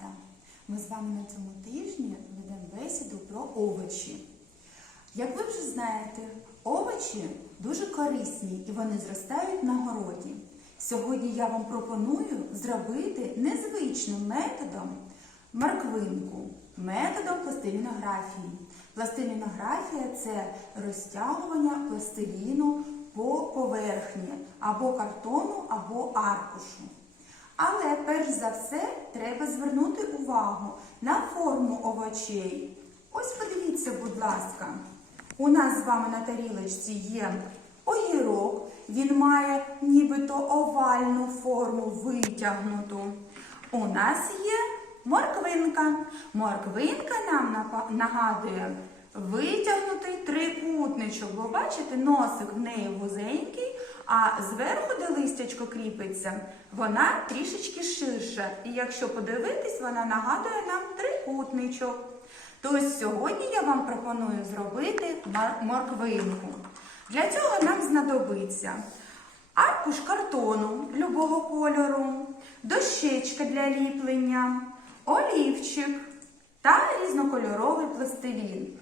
малята! Ми з вами на цьому тижні ведемо бесіду про овочі. Як ви вже знаєте, овочі дуже корисні і вони зростають на городі. Сьогодні я вам пропоную зробити незвичним методом морквинку, методом пластилінографії. Пластилінографія це розтягування пластиліну по поверхні або картону, або аркушу. Але перш за все треба звернути увагу на форму овочей. Ось подивіться, будь ласка, у нас з вами на тарілочці є огірок, він має нібито овальну форму витягнуту. У нас є морквинка. Морквинка нам нагадує витягнутий трикутничок. Бо бачите, носик в неї вузенький, а зверху, де листячко кріпиться, вона трішечки ширша. І якщо подивитись, вона нагадує нам трикутничок. Тож сьогодні я вам пропоную зробити морквинку. Для цього нам знадобиться аркуш картону любого кольору, дощечка для ліплення, олівчик та різнокольоровий пластилін.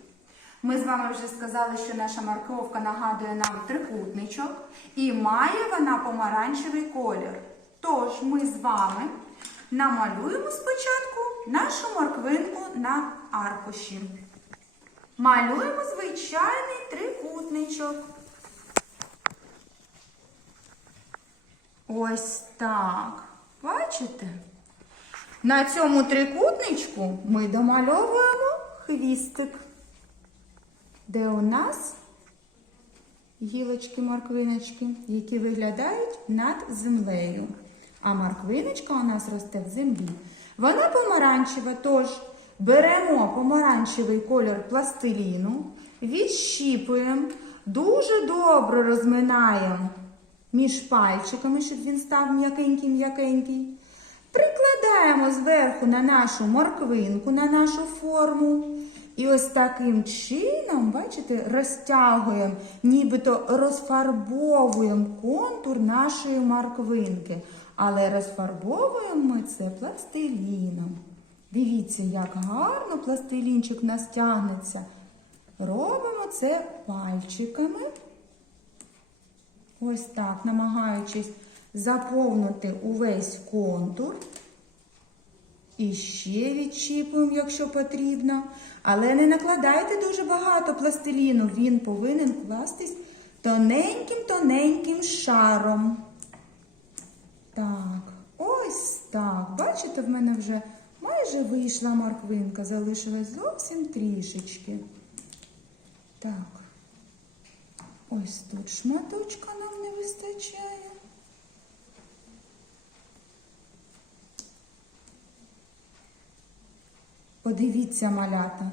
Ми з вами вже сказали, що наша морковка нагадує нам трикутничок і має вона помаранчевий колір. Тож ми з вами намалюємо спочатку нашу морквинку на аркуші. Малюємо звичайний трикутничок. Ось так. Бачите? На цьому трикутничку ми домальовуємо хвістик, де у нас гілочки морквиночки, які виглядають над землею. А морквиночка у нас росте в землі. Вона помаранчева, тож беремо помаранчевий колір пластиліну, відщіпуємо, дуже добре розминаємо між пальчиками, щоб він став м'якенький-м'якенький. Прикладаємо зверху на нашу морквинку, на нашу форму. І ось таким чином, бачите, розтягуємо, нібито розфарбовуємо контур нашої морквинки. Але розфарбовуємо ми це пластиліном. Дивіться, як гарно пластилінчик в нас тягнеться. Робимо це пальчиками. Ось так, намагаючись заповнити увесь контур. І ще відчіпуємо, якщо потрібно. Але не накладайте дуже багато пластиліну. Він повинен кластись тоненьким-тоненьким шаром. Так, ось так. Бачите, в мене вже майже вийшла морквинка, залишилось зовсім трішечки. Так. Ось тут шматочка нам не вистачає. Подивіться, малята,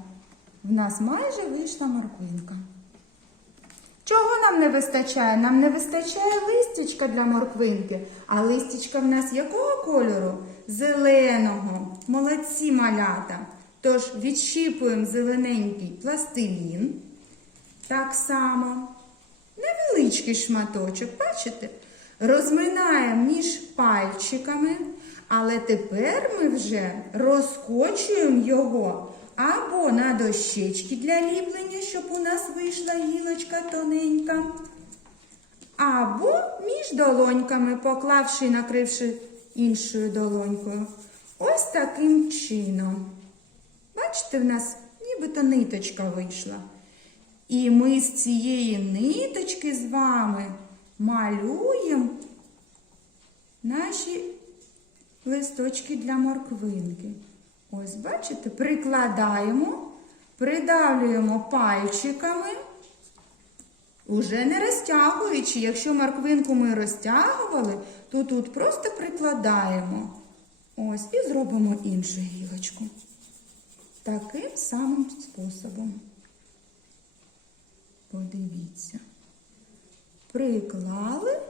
в нас майже вийшла морквинка. Чого нам не вистачає? Нам не вистачає листячка для морквинки. А листячка в нас якого кольору? Зеленого. Молодці малята. Тож відщіпуємо зелененький пластилін. Так само. Невеличкий шматочок, бачите? Розминаємо між пальчиками, але тепер ми вже розкочуємо його або на дощечки для ліплення, щоб у нас вийшла гілочка тоненька, або між долоньками, поклавши і накривши іншою долонькою. Ось таким чином. Бачите, в нас нібито ниточка вийшла. І ми з цієї ниточки з вами малюємо наші листочки для морквинки. Ось, бачите, прикладаємо, придавлюємо пальчиками, уже не розтягуючи. Якщо морквинку ми розтягували, то тут просто прикладаємо. Ось, і зробимо іншу гілочку. Таким самим способом. Подивіться. Приклали,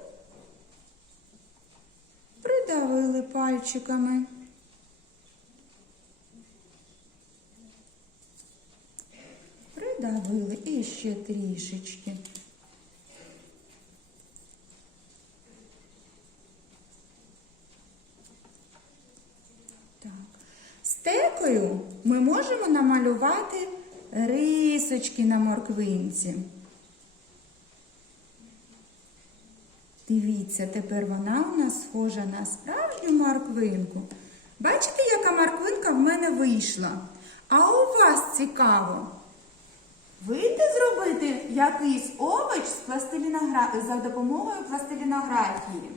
придавили пальчиками. Придавили і ще трішечки. Стекою ми можемо намалювати рисочки на морквинці. Дивіться, тепер вона у нас схожа на справжню морквинку. Бачите, яка морквинка в мене вийшла? А у вас цікаво? Вийде зробити якийсь овоч з пластиліногра... за допомогою пластилінографії.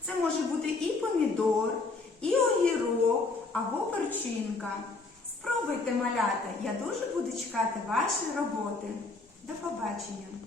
Це може бути і помідор, і огірок або перчинка. Спробуйте малята, я дуже буду чекати вашої роботи. До побачення!